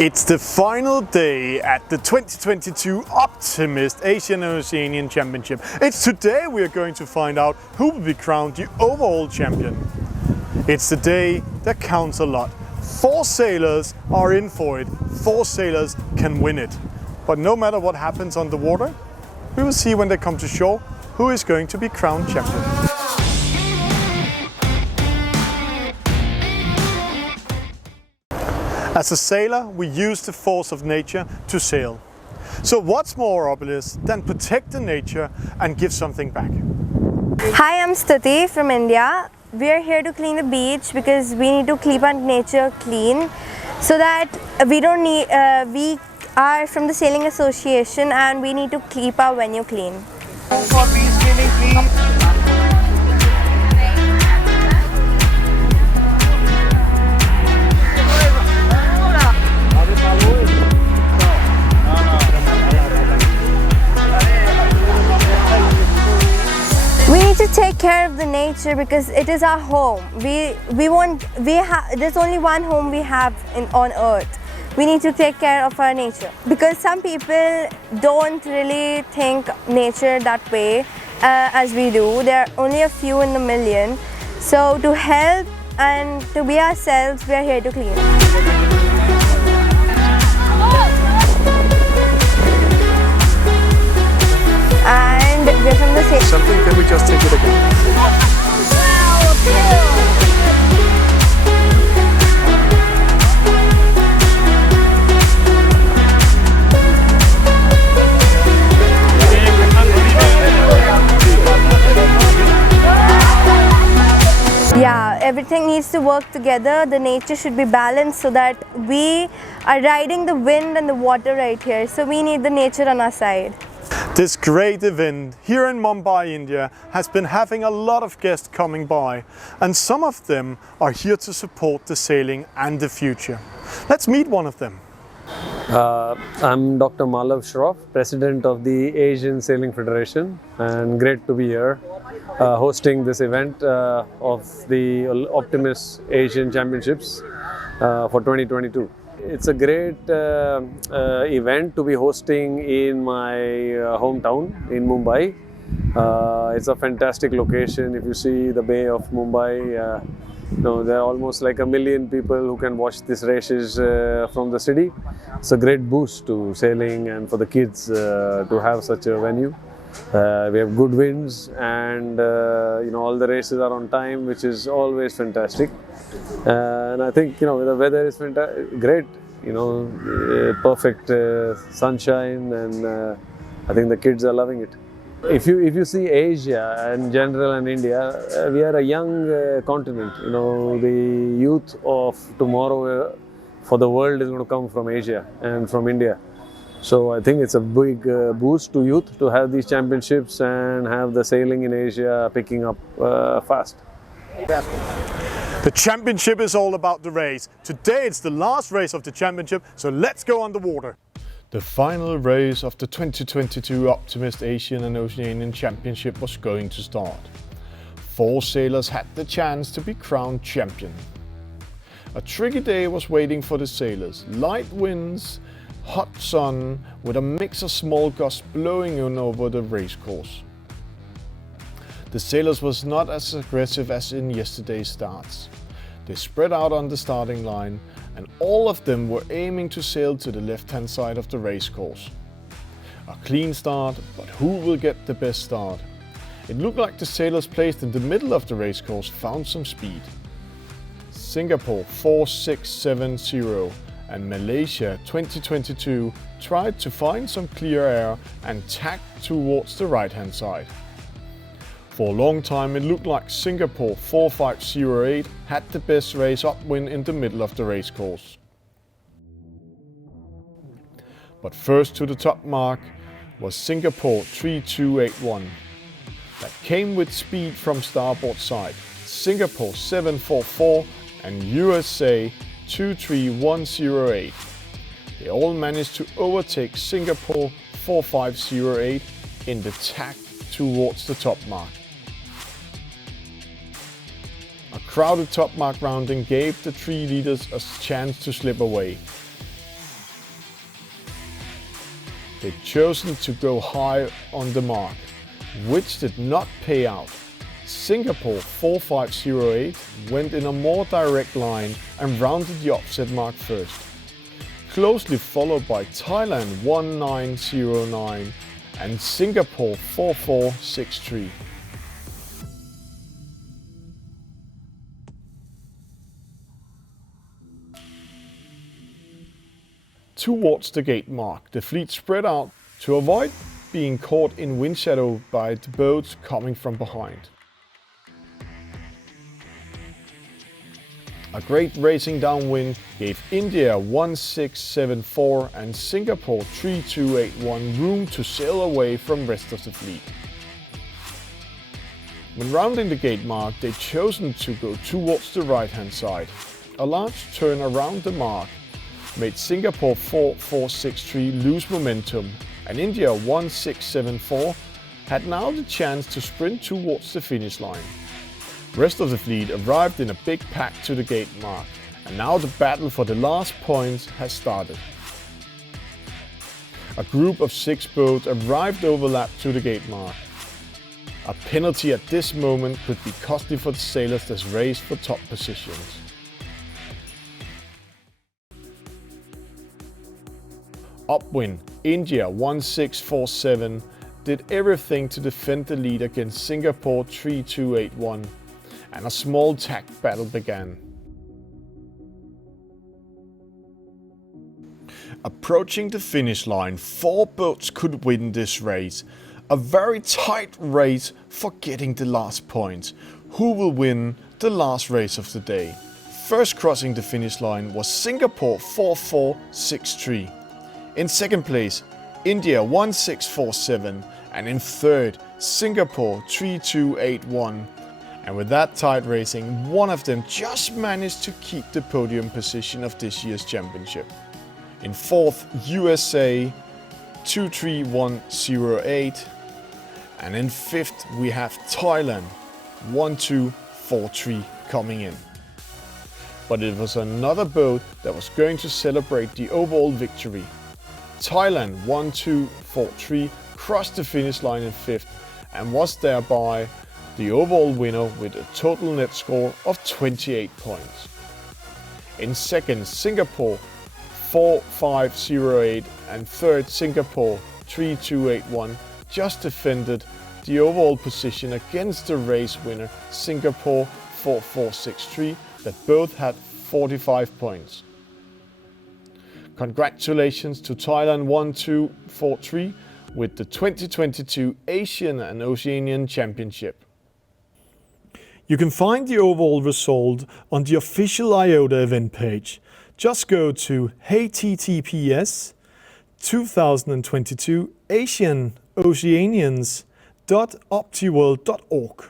It's the final day at the 2022 Optimist Asian Oceanian Championship. It's today we are going to find out who will be crowned the overall champion. It's the day that counts a lot. 4 sailors are in for it. 4 sailors can win it. But no matter what happens on the water, we will see when they come to shore who is going to be crowned champion. As a sailor, we use the force of nature to sail. So what's more obvious than protect the nature and give something back? Hi, I'm Stuti from India. We are here to clean the beach because we need to keep our nature clean so that we are from the Sailing Association and we need to keep our venue clean. For beach cleaning, please. We need to take care of the nature because it is our home. There's only one home we have on earth. We need to take care of our nature because some people don't really think nature that way as we do. There are only a few in a million. So to help and to be ourselves, we are here to clean. And we're from the same. Something, can we just take it again? Yeah, everything needs to work together. The nature should be balanced so that we are riding the wind and the water right here. So we need the nature on our side. This great event here in Mumbai, India has been having a lot of guests coming by, and some of them are here to support the sailing and the future. Let's meet one of them. I'm Dr. Malav Shroff, President of the Asian Sailing Federation, and great to be here hosting this event of the Optimist Asian Championships for 2022. It's a great event to be hosting in my hometown in Mumbai. It's a fantastic location. If you see the Bay of Mumbai, there are almost like 1 million people who can watch these races from the city. It's a great boost to sailing and for the kids to have such a venue. We have good winds and all the races are on time, which is always fantastic. And I think the weather is great. Perfect sunshine, and I think the kids are loving it. If you see Asia in general and India, we are a young continent. The youth of tomorrow for the world is going to come from Asia and from India. So I think it's a big boost to youth to have these championships and have the sailing in Asia picking up fast. The championship is all about the race. Today it's the last race of the championship, so let's go on the water. The final race of the 2022 Optimist Asian and Oceanian Championship was going to start. 4 sailors had the chance to be crowned champion. A tricky day was waiting for the sailors. Light winds, hot sun with a mix of small gusts blowing in over the race course. The sailors was not as aggressive as in yesterday's starts. They spread out on the starting line and all of them were aiming to sail to the left-hand side of the race course. A clean start, but who will get the best start? It looked like the sailors placed in the middle of the race course found some speed. Singapore 4670 and Malaysia 2022 tried to find some clear air and tacked towards the right-hand side. For a long time it looked like Singapore 4508 had the best race upwind in the middle of the race course. But first to the top mark was Singapore 3281. That came with speed from starboard side. Singapore 744 and USA 23108. They all managed to overtake Singapore 4508 in the tack towards the top mark. A crowded top mark rounding gave the 3 leaders a chance to slip away. they'd chosen to go high on the mark, which did not pay out. Singapore 4508 went in a more direct line and rounded the offset mark first, closely followed by Thailand 1909 and Singapore 4463. Towards the gate mark, the fleet spread out to avoid being caught in wind shadow by the boats coming from behind. A great racing downwind gave India 1674 and Singapore 3281 room to sail away from rest of the fleet. When rounding the gate mark, they'd chosen to go towards the right hand side. A large turn around the mark made Singapore 4463 lose momentum, and India 1674 had now the chance to sprint towards the finish line. Rest of the fleet arrived in a big pack to the gate mark, and now the battle for the last points has started. A group of 6 boats arrived overlapped to the gate mark. A penalty at this moment could be costly for the sailors that raced for top positions. Upwind, India 1647 did everything to defend the lead against Singapore 3281, and a small tack battle began. Approaching the finish line, 4 boats could win this race. A very tight race for getting the last points. Who will win the last race of the day? First crossing the finish line was Singapore 4463. In second place, India 1647, and in third, Singapore 3281. And with that tight racing, one of them just managed to keep the podium position of this year's championship. In fourth, USA 23108, and in fifth we have Thailand 1243 coming in. But it was another boat that was going to celebrate the overall victory. Thailand 1243 crossed the finish line in fifth and was thereby the overall winner with a total net score of 28 points. In second, Singapore 4508 and third, Singapore 3281 just defended the overall position against the race winner Singapore 4463 that both had 45 points. Congratulations to Thailand 1243 with the 2022 Asian and Oceanian Championship. You can find the overall result on the official IOTA event page. Just go to https://2022 asianoceanians.optiworld.org.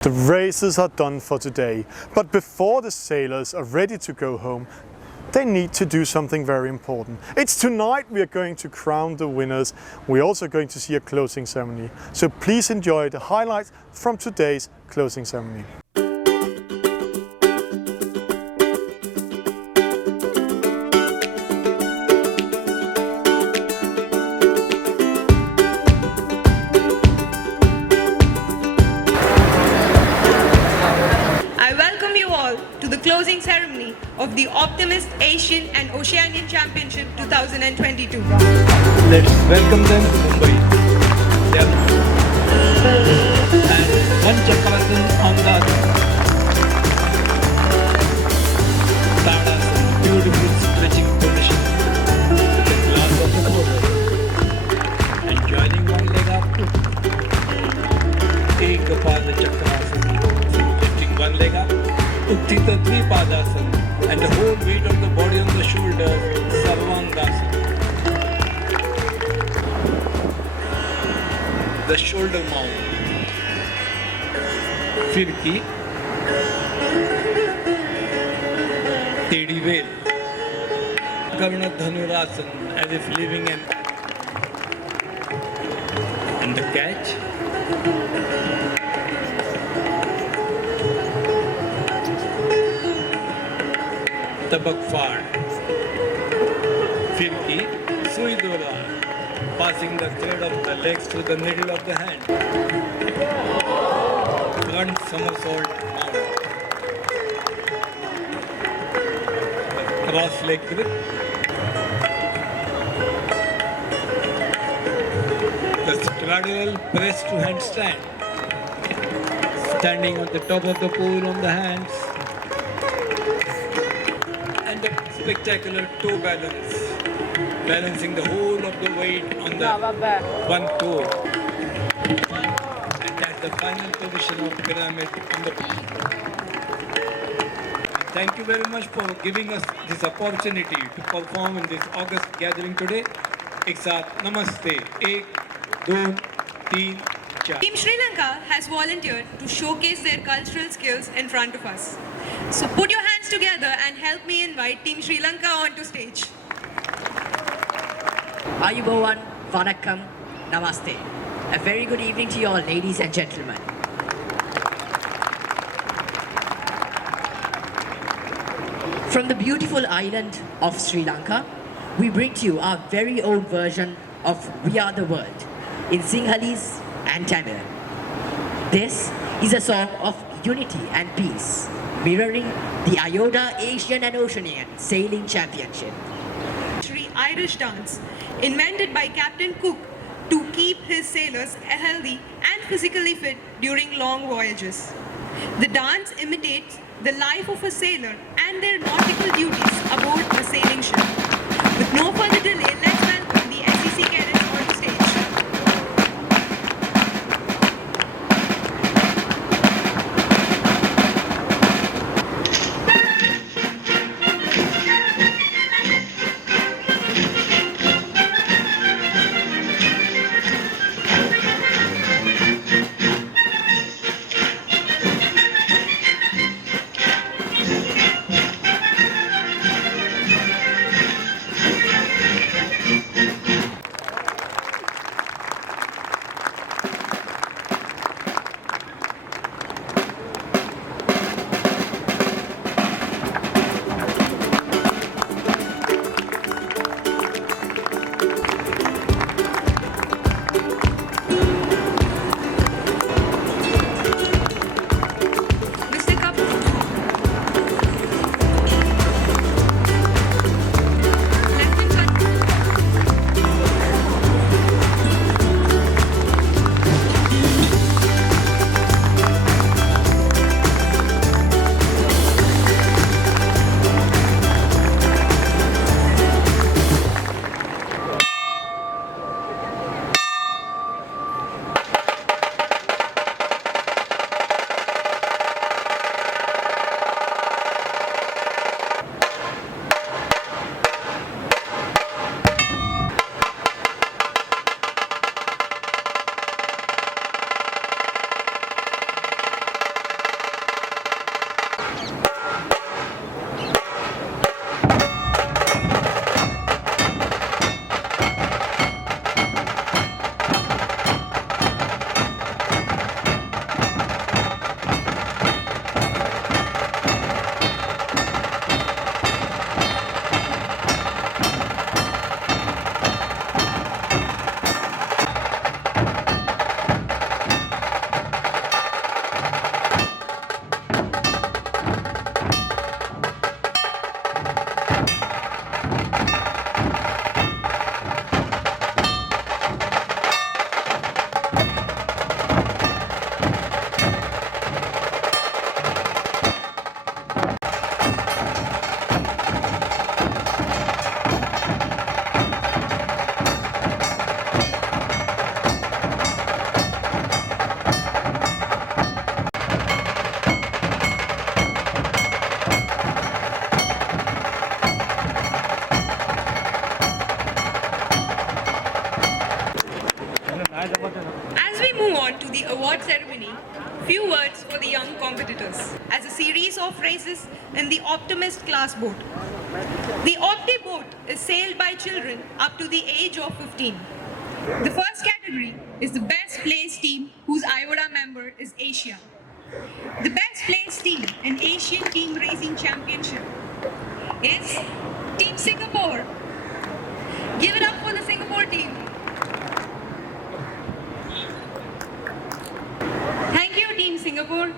The races are done for today, but before the sailors are ready to go home, they need to do something very important. It's tonight we are going to crown the winners. We're also going to see a closing ceremony. So please enjoy the highlights from today's closing ceremony. Closing ceremony of the Optimist Asian and Oceanian Championship 2022. Let's welcome them to Mumbai. And one Chakrasan on the other. Tadasana, beautiful stretching position. With a glass of water. And joining one leg up. Ekapada Chakrasana. Lifting one leg up. Utthita Tripadasana, and the whole weight of the body on the shoulders, Sarvangasana. The shoulder mount. Firki. Tedi Vel. Karuna Dhanurasana, as if living an. And the catch. Tabak Far. Suidola, passing the thread of the legs to the middle of the hand. Front somersault mount. Cross leg grip. The straddle press to handstand. Standing on the top of the pool on the hands. And the spectacular toe balance. Balancing the whole of the weight on the one toe. And that's the final position of pyramid on the pool. Thank you very much for giving us this opportunity to perform in this August gathering today. एक साथ नमस्ते 1 2 3 4. Team Sri Lanka has volunteered to showcase their cultural skills in front of us. So put your hands together and help me invite Team Sri Lanka onto stage. Ayubowan, Vanakkam, Namaste. A very good evening to you all, ladies and gentlemen. From the beautiful island of Sri Lanka, we bring to you our very own version of We Are the World in Sinhalese and Tamil. This is a song of unity and peace, mirroring the IOTA Asian and Oceanian Sailing Championship. Irish dance, invented by Captain Cook to keep his sailors healthy and physically fit during long voyages. The dance imitates the life of a sailor and their nautical duties aboard a sailing ship. With no further delay, let's welcome the SEC cadets on stage. Mr. Kapoor. Lieutenant Kapoor. As we move on to the award ceremony, few words for the young competitors. As a series of races in the Optimist class boat. The Opti boat is sailed by children up to the age of 15. The first category is the best placed team whose IOTA member is Asia. The best placed team in Asian Team Racing Championship is Team Singapore. Give it up for Singapore team. Thank you, Team Singapore.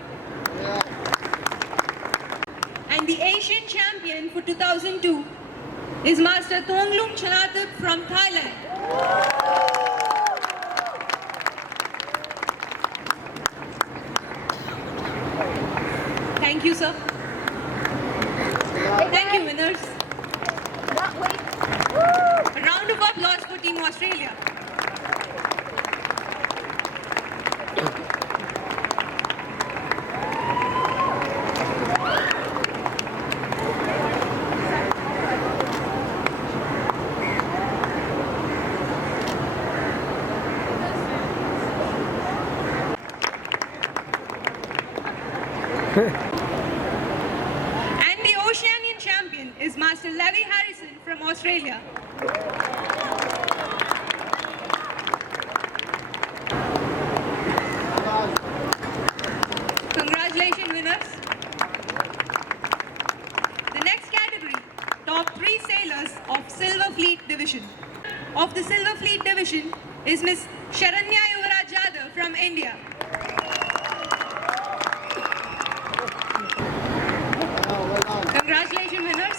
And the Asian champion for 2002 is Master Thonglum Chanatip from Thailand. Thank you, sir. Thank you, winners. A round of applause for Team Australia. And the Oceanian champion is Master Levy Harrison from Australia. Congratulations, winners. The next category, top 3 sailors of Silver Fleet Division. Of the Silver Fleet Division is Miss Sharanya Yuvaraj Jadhav from India. Congratulations, winners.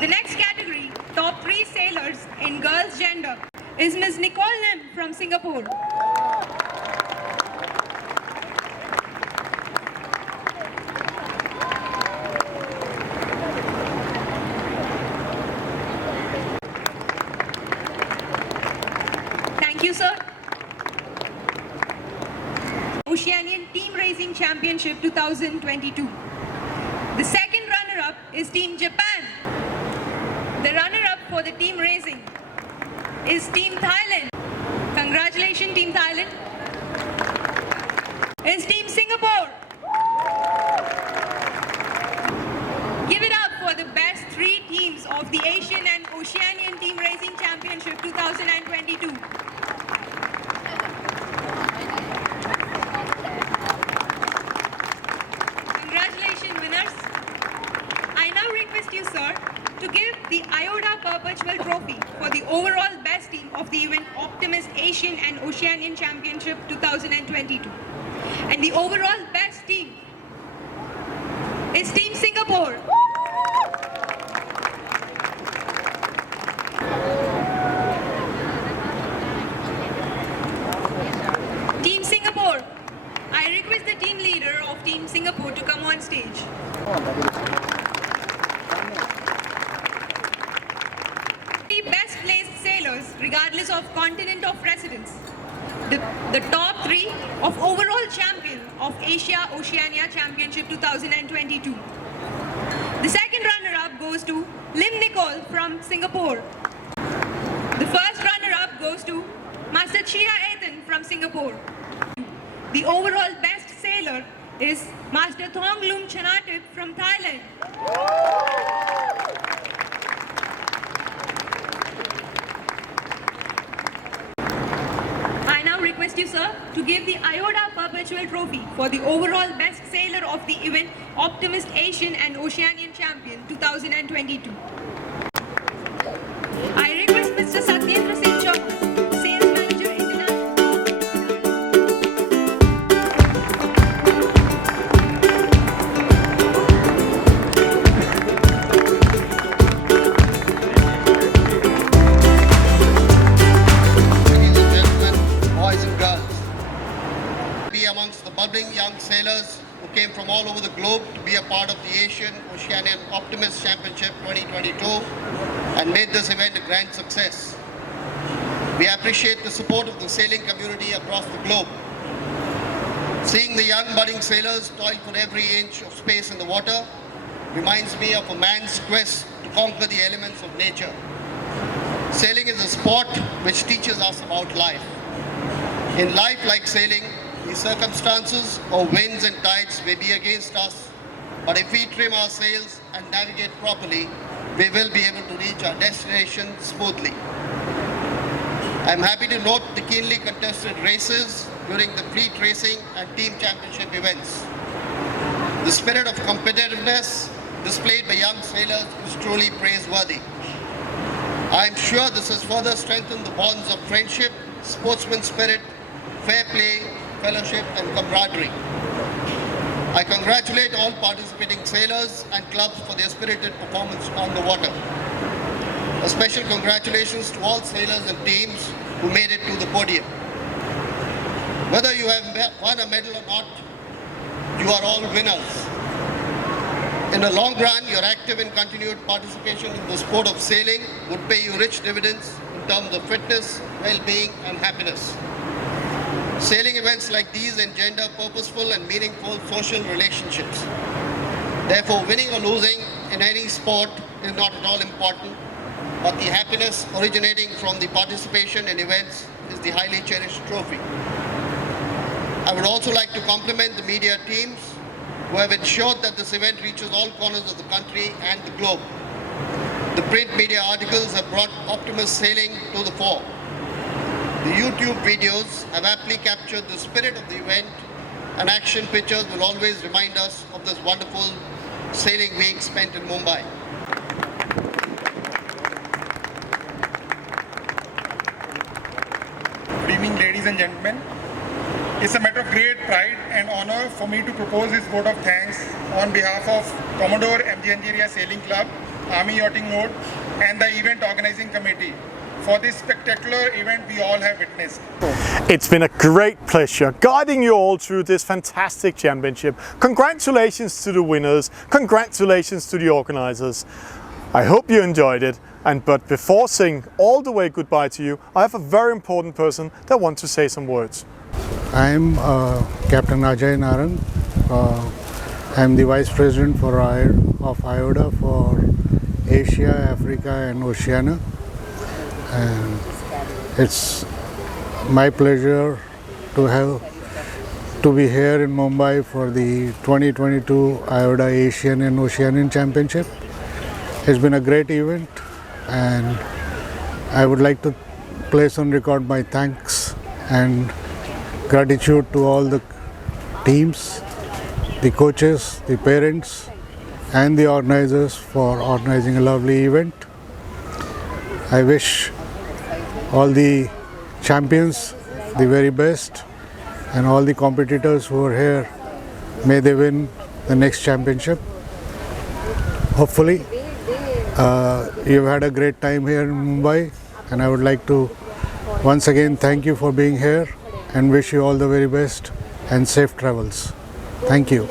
The next category, top 3 sailors in girls gender, is Ms. Nicole Lim from Singapore. Thank you, sir. Oceanian Team Racing Championship 2022. The second runner-up is Team Japan. The runner-up for the team racing is Team Thailand. Congratulations, Team Thailand. Is Team Singapore. Give it up for the best 3 teams of the Asian and Oceanian Team Racing Championship 2022. Congratulations, winners. I now request you, sir, to give the IOTA Perpetual Trophy for the overall best team of the event Optimist Asian and Oceanian Championship 2022. And the overall best team is Team Singapore. Team Singapore, I request the team leader of Team Singapore to come on stage. The best placed sailors, regardless of continent of residence. The top 3 of overall champion of Asia Oceania Championship 2022. The second runner-up goes to Lim Nicole from Singapore. The first runner-up goes to Master Chia Ethan from Singapore. The overall best sailor is Master Thonglum Chanatip from Thailand. I now request you, sir, to give the IOTA Perpetual Trophy for the overall best sailor of the event Optimist Asian and Oceanian Champion 2022. I request Mr. Satyendra Singh Chauhan, Sales Manager International. Ladies and gentlemen, boys and girls, be amongst the bubbling young sailors who came from all over the globe to be a part of the Asian Oceanian Optimist Championship 2022 and made this event a grand success. We appreciate the support of the sailing community across the globe. Seeing the young budding sailors toil for every inch of space in the water reminds me of a man's quest to conquer the elements of nature. Sailing is a sport which teaches us about life. In life, like sailing, the circumstances or winds and tides may be against us, but if we trim our sails and navigate properly, we will be able to reach our destination smoothly. I am happy to note the keenly contested races during the fleet racing and team championship events. The spirit of competitiveness displayed by young sailors is truly praiseworthy. I am sure this has further strengthened the bonds of friendship, sportsman spirit, fair play, fellowship and camaraderie. I congratulate all participating sailors and clubs for their spirited performance on the water. A special congratulations to all sailors and teams who made it to the podium. Whether you have won a medal or not, you are all winners. In the long run, your active and continued participation in the sport of sailing would pay you rich dividends in terms of fitness, well-being and happiness. Sailing events like these engender purposeful and meaningful social relationships. Therefore, winning or losing in any sport is not at all important, but the happiness originating from the participation in events is the highly cherished trophy. I would also like to compliment the media teams who have ensured that this event reaches all corners of the country and the globe. The print media articles have brought Optimist sailing to the fore. The YouTube videos have aptly captured the spirit of the event, and action pictures will always remind us of this wonderful sailing week spent in Mumbai. Good evening, ladies and gentlemen. It's a matter of great pride and honor for me to propose this vote of thanks on behalf of Commodore M.G. Engineer Sailing Club, Army Yachting Road, and the event organizing committee for this spectacular event we all have witnessed. It's been a great pleasure guiding you all through this fantastic championship. Congratulations to the winners, congratulations to the organizers. I hope you enjoyed it, but before saying all the way goodbye to you, I have a very important person that wants to say some words. I'm Captain Ajay Naran. I'm the Vice President of IODA for Asia, Africa and Oceania. And it's my pleasure to be here in Mumbai for the 2022 IODA Asian and Oceanian Championship. It's been a great event, and I would like to place on record my thanks and gratitude to all the teams, the coaches, the parents and the organizers for organizing a lovely event. I wish all the champions the very best, and all the competitors who are here, may they win the next championship. Hopefully, you've had a great time here in Mumbai, and I would like to once again thank you for being here and wish you all the very best and safe travels. Thank you.